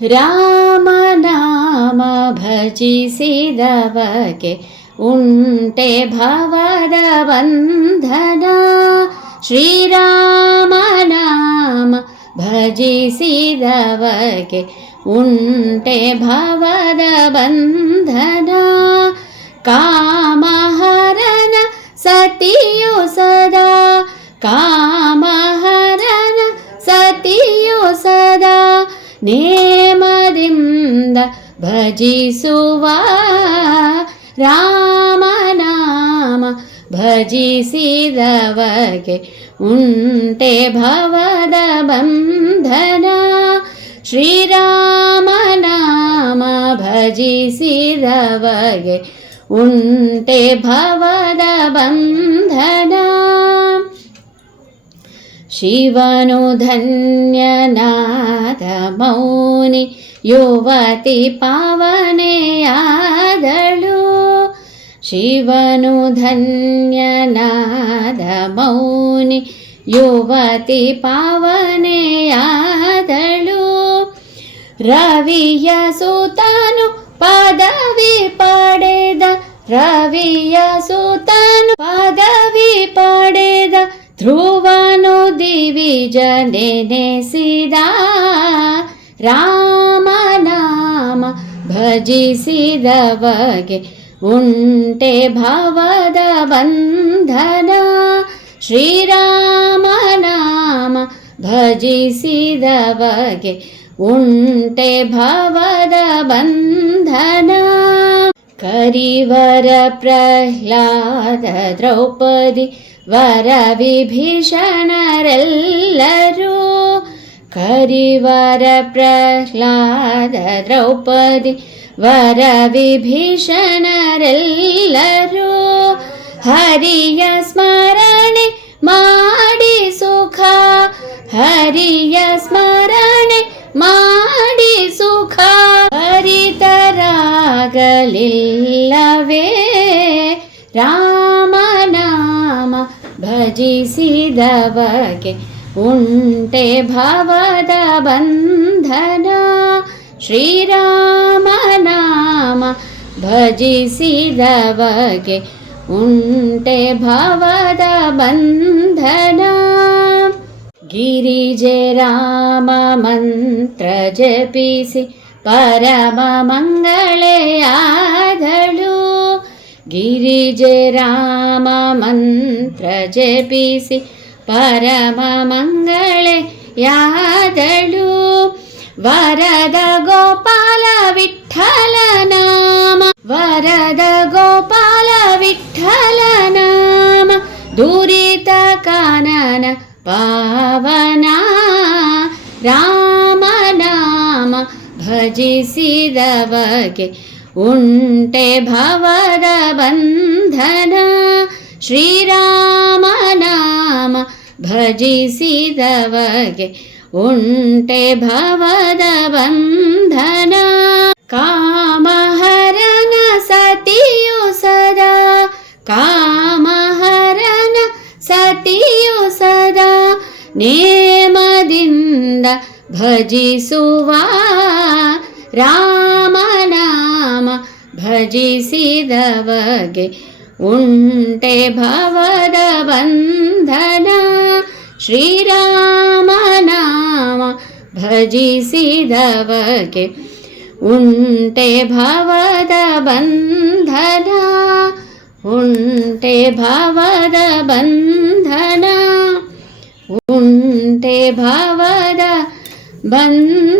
ರಾಮನಾಮ ಭಜಿಸಿದವಗೆ ಉಂಟೆ ಭವದ ಬಂಧನ. ಶ್ರೀರಾಮನಾಮ ಭಜಿಸಿದವಗೆ ಉಂಟೆ ಭವದ ಬಂಧನ. ಕಾಮಹರನ ಸತಿಯು ಸದಾ, ಕಾಮಹರನ ಸತಿಯು ಸದಾ ನೇಮದಿಂದ ಭಜಿಸುವ. ರಾಮನಾಮ ಭಜಿಸಿದವಗೆ ಉಂಟೆ ಭವದ ಬಂಧನ. ಶ್ರೀರಾಮನಾಮ ಭಜಿಸಿದವಗೆ ಉಂಟೆ ಭವದ ಬಂಧನ. ಶಿವನು ಧನ್ಯನಾದ ಮೌನಿ ಯುವತಿ ಪಾವನೆಯಾದಳು. ಶಿವನು ಧನ್ಯನಾದ ಮೌನಿ ಯುವತಿ ಪಾವನೆಯಾದಳು. ರವಿಯ ಸುತನು ಪದವಿ ಪಡೆದ, ರವಿಯ ಸುತನು ಪದವಿ ಪಡೆದ ಧ್ರುವನು ದಿವಿಜ ನೆನೆಸಿದ. ರಾಮನಾಮ ಭಜಿಸಿದವಗೆ ಉಂಟೆ ಭವದ ಬಂಧನ. ಶ್ರೀರಾಮನಾಮ ಭಜಿಸಿದವಗೆ ಉಂಟೆ ಭವದ ಬಂಧನ. ಕರಿವರ ಪ್ರಹ್ಲಾದ ದ್ರೌಪದಿ ವರ ವಿಭೀಷಣರೆಲ್ಲರೂ. ಕರಿವರ ಪ್ರಹ್ಲಾದ ದ್ರೌಪದಿ ವರ ವಿಭೀಷಣರೆಲ್ಲರೂ ಹರಿಯ ಸ್ಮರಣೆ ಮಾಡಿ ಸುಖ, ಹರಿಯ ಸ್ಮರಣೆ ಮಾಡಿ ಸುಖ ಹರಿತರಾಗಲಿಲ್ಲವೇ. ರಾಮನಾಮ ಭಜಿಸಿದವಗೆ ಉಂಟೆ ಭವದ ಬಂಧನ. ಶ್ರೀರಾಮನಾಮ ಭಜಿಸಿದವಗೆ ಉಂಟೆ ಭವದ ಬಂಧನ. ಗಿರಿಜೆ ರಾಮ ಮಂತ್ರ ಜಪಿಸಿ ಪರಮ ಮಂಗಳೆಯಾದಳು. ಗಿರಿಜೆ ರಾಮ ಮಂತ್ರ ಜಪಿಸಿ ಪರಮ ಮಂಗಳೆಯಾದಳು. ವರದ ಗೋಪಾಲ ವಿಠ್ಠಲ ನಾಮ, ವರದ ಗೋಪಾಲ ವಿಠ್ಠಲ ನಾಮ ದುರಿತ ಕಾನನ ಪಾವನ. ರಾಮನಾಮ ಭಜಿಸಿದವಗೆ ಉಂಟೆ ಭವದ ಬಂಧನ. ಶ್ರೀರಾಮನಾಮ ಭಜಿಸಿದವಗೆ ಉಂಟೆ ಭವದ ಬಂಧನ. ಕಾಮಹರನ ಸತಿಯು ಸದಾ, ಕಾಮಹರನ ಸತಿಯು ಸದಾ ನೇಮದಿಂದ ಭಜಿಸುವ. ರಾಮನಾಮ ಭಜಿಸಿದವಗೆ ಉಂಟೆ ಭವದ ಬಂಧನ. ಶ್ರೀರಾಮನಾಮ ಭಜಿಸಿದವಗೆ ಉಂಟೆ ಭವದ ಬಂಧನ, ಉಂಟೆ ಭವದ ಬಂಧನ, ಉಂಟೆ ಭವದ ಬಂಧನ.